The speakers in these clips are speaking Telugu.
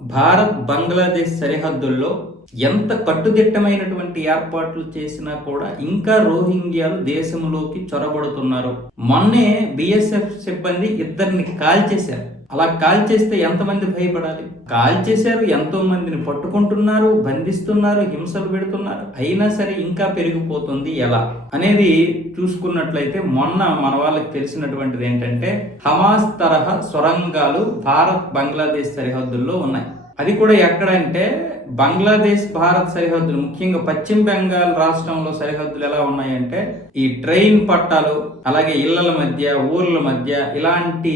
భారత్ బంగ్లాదేశ్ సరిహద్దుల్లో ఎంత కట్టుదిట్టమైనటువంటి ఏర్పాట్లు చేసినా కూడా ఇంకా రోహింగ్యాలు దేశంలోకి చొరబడుతున్నారు. మొన్నే బిఎస్ఎఫ్ సిబ్బంది ఇద్దరిని కాల్చేశారు అలా కాల్ చేస్తే ఎంతమంది భయపడాలి? కాల్ చేశారు ఎంతో మందిని పట్టుకుంటున్నారు బంధిస్తున్నారు హింసలు పెడుతున్నారు. అయినా సరే ఇంకా పెరిగిపోతుంది ఎలా? అనేది చూసుకున్నట్లయితే మొన్న మన వాళ్ళకి తెలిసినటువంటిది ఏంటంటే హమాస్ తరహా సొరంగాలు భారత్ బంగ్లాదేశ్ సరిహద్దుల్లో ఉన్నాయి. అది కూడా ఎక్కడంటే బంగ్లాదేశ్ భారత్ సరిహద్దులు ముఖ్యంగా పశ్చిమ బెంగాల్ రాష్ట్రంలో సరిహద్దులు ఎలా ఉన్నాయంటే ఈ ట్రైన్ పట్టాలు అలాగే ఇళ్ళల మధ్య ఊర్ల మధ్య ఇలాంటి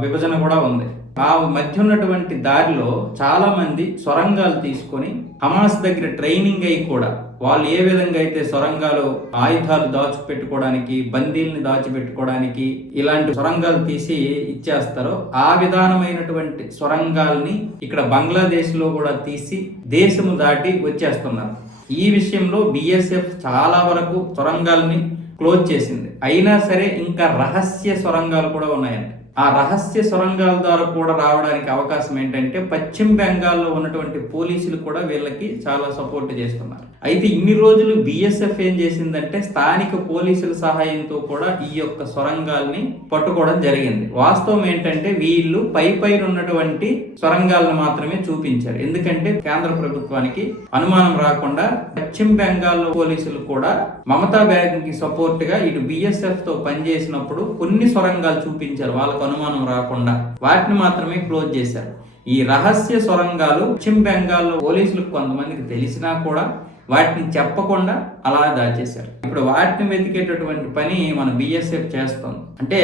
విభజన కూడా ఉంది. ఆ మధ్య ఉన్నటువంటి దారిలో చాలా మంది సొరంగాలు తీసుకొని హమాస్ దగ్గర ట్రైనింగ్ అయి కూడా వాళ్ళు ఏ విధంగా అయితే సొరంగాలు ఆయుధాలు దాచిపెట్టుకోవడానికి బందీల్ని దాచిపెట్టుకోవడానికి ఇలాంటి సొరంగాలు తీసి ఇచ్చేస్తారో ఆ విధానమైనటువంటి సొరంగాల్ని ఇక్కడ బంగ్లాదేశ్లో కూడా తీసి దేశము దాటి వచ్చేస్తున్నారు. ఈ విషయంలో బిఎస్ఎఫ్ చాలా వరకు సొరంగాల్ని క్లోజ్ చేసింది. అయినా సరే ఇంకా రహస్య సొరంగాలు కూడా ఉన్నాయండి ఆ రహస్య సొరంగాల ద్వారా కూడా రావడానికి అవకాశం ఏంటంటే పశ్చిమ బెంగాల్లో ఉన్నటువంటి పోలీసులు కూడా వీళ్ళకి చాలా సపోర్ట్ చేస్తున్నారు. అయితే ఇన్ని రోజులు బిఎస్ఎఫ్ ఏం చేసిందంటే స్థానిక పోలీసుల సహాయంతో కూడా ఈ యొక్క సొరంగాల్ని పట్టుకోవడం జరిగింది. వాస్తవం ఏంటంటే వీళ్ళు పై పైన ఉన్నటువంటి సొరంగాలను మాత్రమే చూపించారు. ఎందుకంటే కేంద్ర ప్రభుత్వానికి అనుమానం రాకుండా పశ్చిమ బెంగాల్లో పోలీసులు కూడా మమతా బ్యాగ్కి సపోర్ట్గా ఇటు బిఎస్ఎఫ్తో పనిచేసినప్పుడు కొన్ని సొరంగాలు చూపించారు. వాళ్ళకు అనుమానం రాకుండా వాటిని మాత్రమే క్లోజ్ చేశారు. ఈ రహస్య సొరంగాలు పశ్చిమ బెంగాల్లో పోలీసులకు కొంతమందికి తెలిసినా కూడా వాటిని చెప్పకుండా అలా దాచేశారు. ఇప్పుడు వాటిని వెతికేటటువంటి పని మన బిఎస్ఎఫ్ చేస్తుంది. అంటే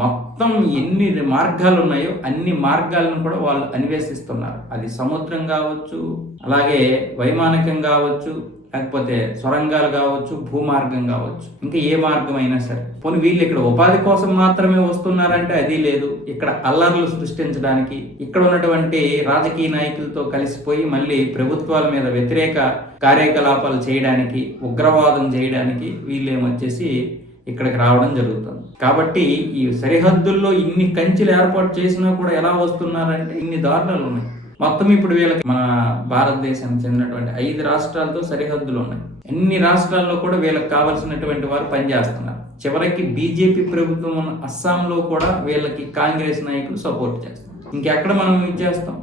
మొత్తం ఎన్ని మార్గాలు ఉన్నాయో అన్ని మార్గాలను కూడా వాళ్ళు అన్వేషిస్తున్నారు. అది సముద్రం కావచ్చు అలాగే వైమానికం కావచ్చు లేకపోతే సొరంగాలు కావచ్చు భూమార్గం కావచ్చు. ఇంకా ఏ మార్గం అయినా సరే. పోనీ వీళ్ళు ఇక్కడ ఉపాధి కోసం మాత్రమే వస్తున్నారంటే అది లేదు. ఇక్కడ అల్లర్లు సృష్టించడానికి ఇక్కడ ఉన్నటువంటి రాజకీయ నాయకులతో కలిసిపోయి మళ్ళీ ప్రభుత్వాల మీద వ్యతిరేక కార్యకలాపాలు చేయడానికి ఉగ్రవాదం చేయడానికి వీళ్ళేమొచ్చేసి ఇక్కడికి రావడం జరుగుతుంది. కాబట్టి ఈ సరిహద్దుల్లో ఇన్ని కంచెలు ఏర్పాటు చేసినా కూడా ఎలా వస్తున్నారంటే ఇన్ని దారుణాలు ఉన్నాయి. మొత్తం ఇప్పుడు వీళ్ళకి మన భారతదేశానికి చెందినటువంటి ఐదు రాష్ట్రాలతో సరిహద్దులు ఉన్నాయి. అన్ని రాష్ట్రాల్లో కూడా వీళ్ళకి కావాల్సినటువంటి వారు పనిచేస్తున్నారు చివరికి బీజేపీ ప్రభుత్వం ఉన్న అస్సాంలో కూడా వీళ్ళకి కాంగ్రెస్ నాయకులు సపోర్ట్ చేస్తారు ఇంకెక్కడ మనం ఇది చేస్తాం?